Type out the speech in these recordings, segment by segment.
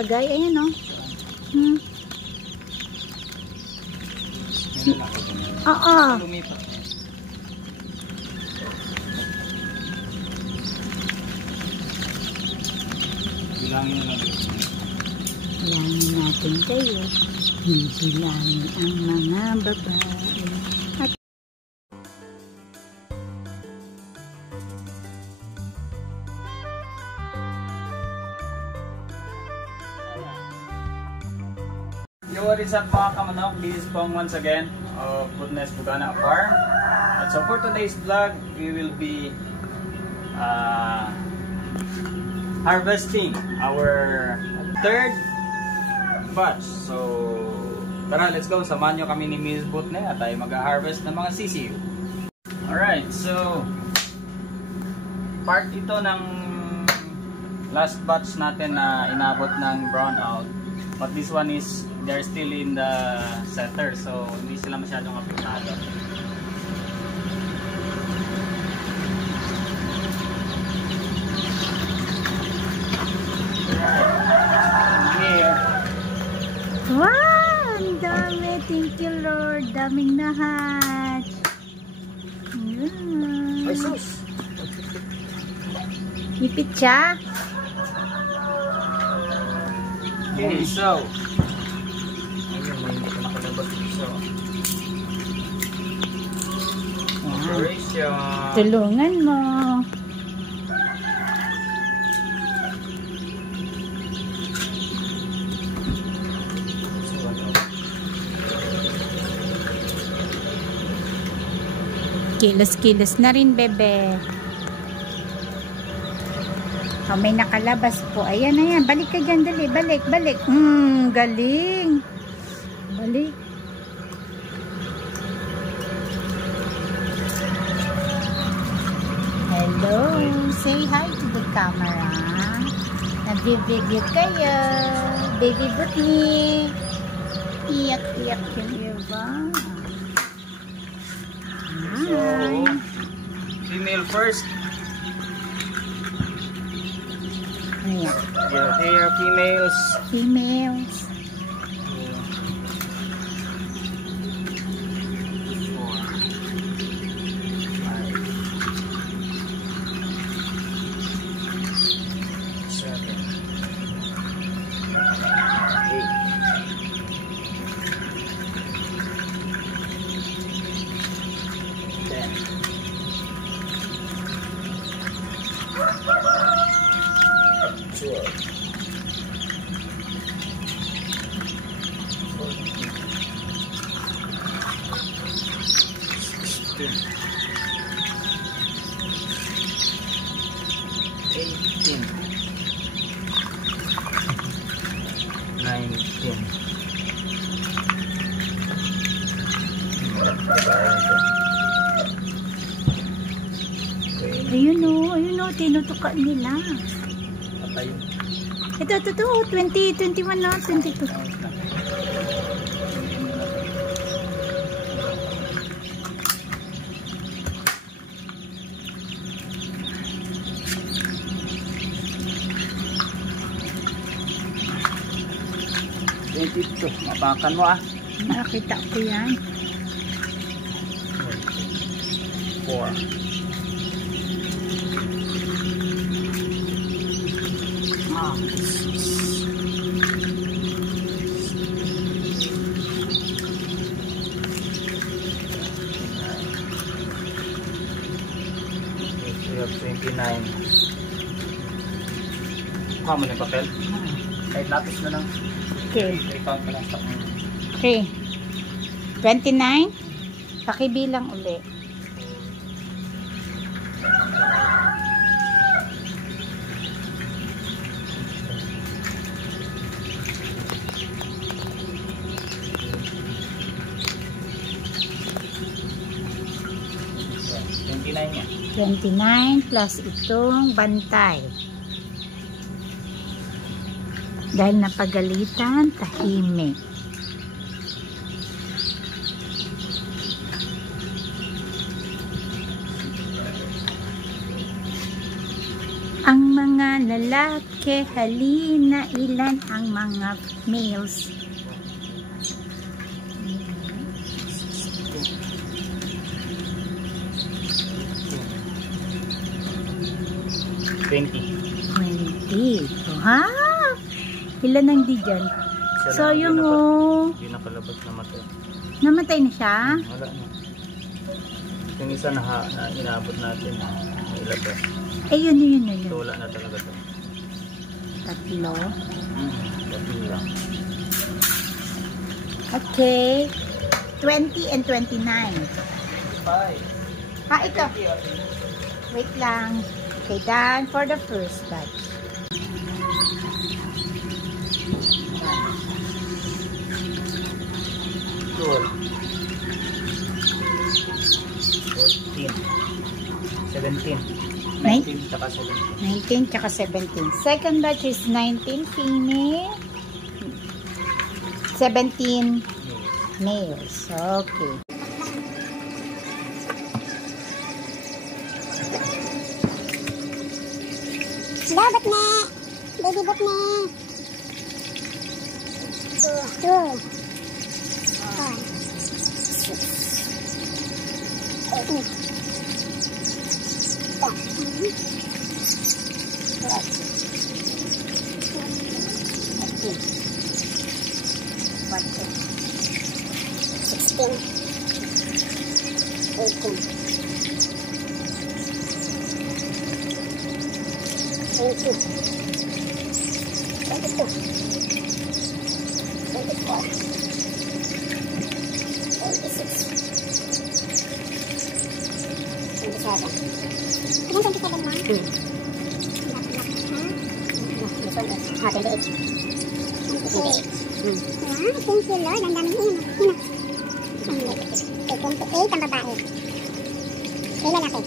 Tagay, ayan o. Oo. Lumipat. Bilangin na lang. Bilangin natin kayo. Bilangin ang mga babae. At Yo, what is up mga kamanok? This is Pong once again of Goodness Bugana Farm. And so for today's vlog, we will be harvesting our third batch. So tara, let's go. Samahan nyo kami ni Miss Butne at tayo mag-harvest ng mga sisiu. Alright, so part ito ng last batch natin na inabot ng brownout. But this one is, they're still in the center, so hindi sila masyadong apektado. Here. wow! Ang dami! Thank you, Lord! Daming nahatch! Ay, sus! Ipit siya? Okay, so ayun, may hindi ko nakalabas dito. Operation. Tulungan mo. Kilos-kilos na rin, bebe. Oh, may nakalabas po. Ayan, ayan. Balik ka dyan, dali. Balik, balik. Galing. Balik. Hello. Say hi to the camera. Nag-video kayo. Baby Britney. Iyak-iyak yung iba. So, female first. Ayan. Here, females. Females. 19. Ayun o, tinutuka nila. Ito, 20, 21 na, 22. Mapakan mo ah. Nakita ko yan. 4. We have 29. Kuha mo na yung papel? Kahit lapis na lang. Okay. I-count ko lang stock mo. Okay. 29. Pakibilang uli. Niya. 29 plus itong bantay. Dahil napagalitan, tahimik. Ang mga lalaki, halina, ilan ang mga males? $20. 20. Oh, ha? Ilan ang di dyan? So, yung Hindi nakalabas na matay. namatay na siya? Wala na. Yung isa na inaabot natin. Ilabas. Eh, yun. So, wala na talaga ito. Tatlo. Tatlo lang. Okay. 20 and 29. 5. Ito. Wait lang. Okay, done for the first batch. Cool. 14. 17. 19 tsaka 17. 19 tsaka 17. Second batch is 19 female. 17 males. Okay. Ba't na? Baby ba't na? Two. 28, Lord. Ang dami yun. 28 ang babae. Ay, lalaki.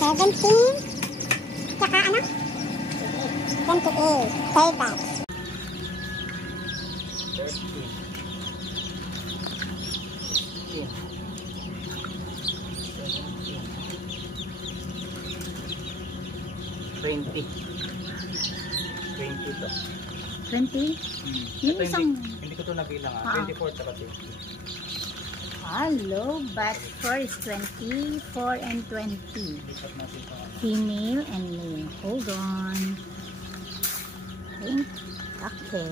17. Tsaka ano? 28. Third batch. 20. 20 to. 20? Yung Ito isang... hindi ko to nabilang 24 tsaka 20. Hello, batch 4 is 24 and 20. Lipat natin ito. Female and male. Hold on. Okay.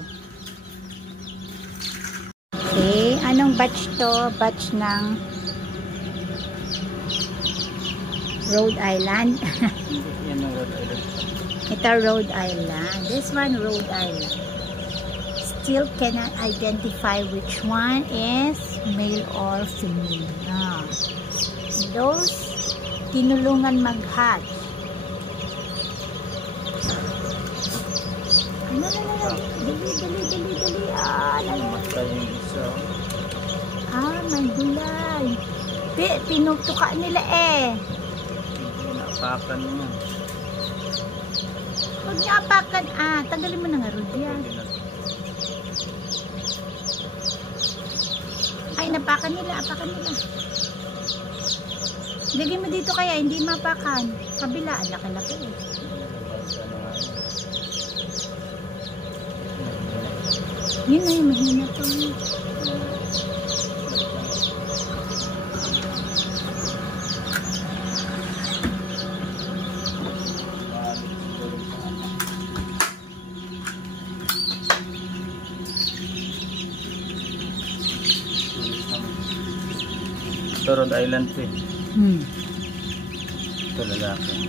Okay, anong batch to? Batch ng Rhode Island. Yan ang Rhode Island. Ito Rhode Island. This one Rhode Island. Still cannot identify which one is male or female. Those tinulungan mag-hatch. Dali. Matay yung isa. May gulay. Pinutuka nila eh. Napakan mo. Huwag niya apakan. Tanggalin mo na nga, Rudy. Ay, napakan nila. Apakan nila. Lagay mo dito kaya, hindi mapakan. Kabila, laki-laki eh. Yun na yung mahina to. Ito Rhode Island to eh. Ito lalaki.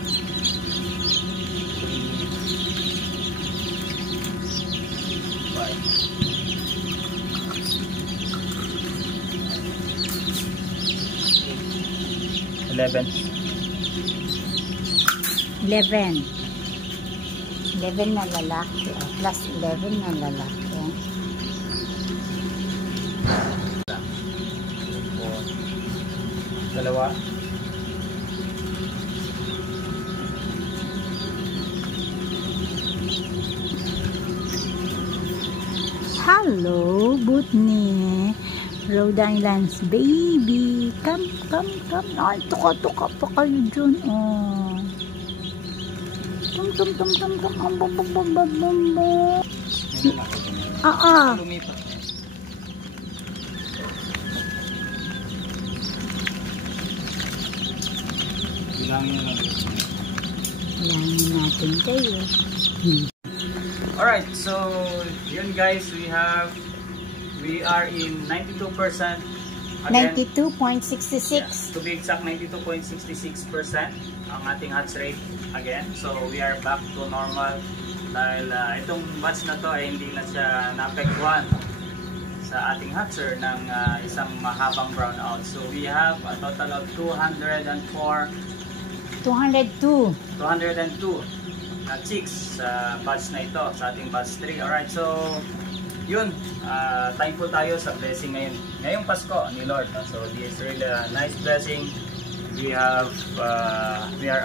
Eleven. 11 na lalaki. Plus 11 na lalaki. Dalawa. Hello, Butney. Rhode Island's baby. Come. Ay, tuka pa kayo dyan. Oh. Tum. Lumipat. Bilangin natin kayo. Alright, so yun guys, we are in 92%. Again, 92.66. to be exact, 92.66% ang ating hatch rate again. So we are back to normal dahil itong batch na to ay hindi na siya naapektuhan sa ating hatcher ng isang mahabang brownout. So we have a total of 202 na chicks sa batch na ito, sa ating batch 3. Alright, so yun, thankful tayo sa blessing ngayong Pasko ni Lord. So this is really a nice blessing. We are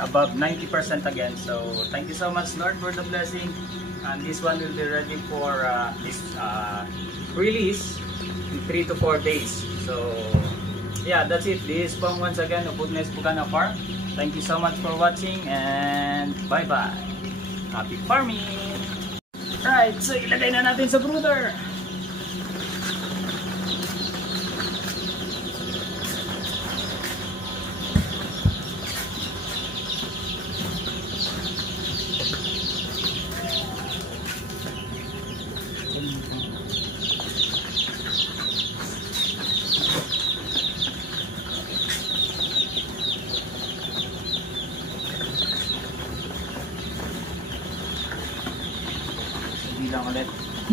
above 90% again. So thank you so much, Lord, for the blessing. And this one will be ready for this release in 3 to 4 days. So yeah, that's it. This is Pong once again of Goodness Bugana Farm. Thank you so much for watching and bye bye. Happy farming! Right, so ilagay na natin sa brooder.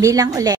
Bilang ulit.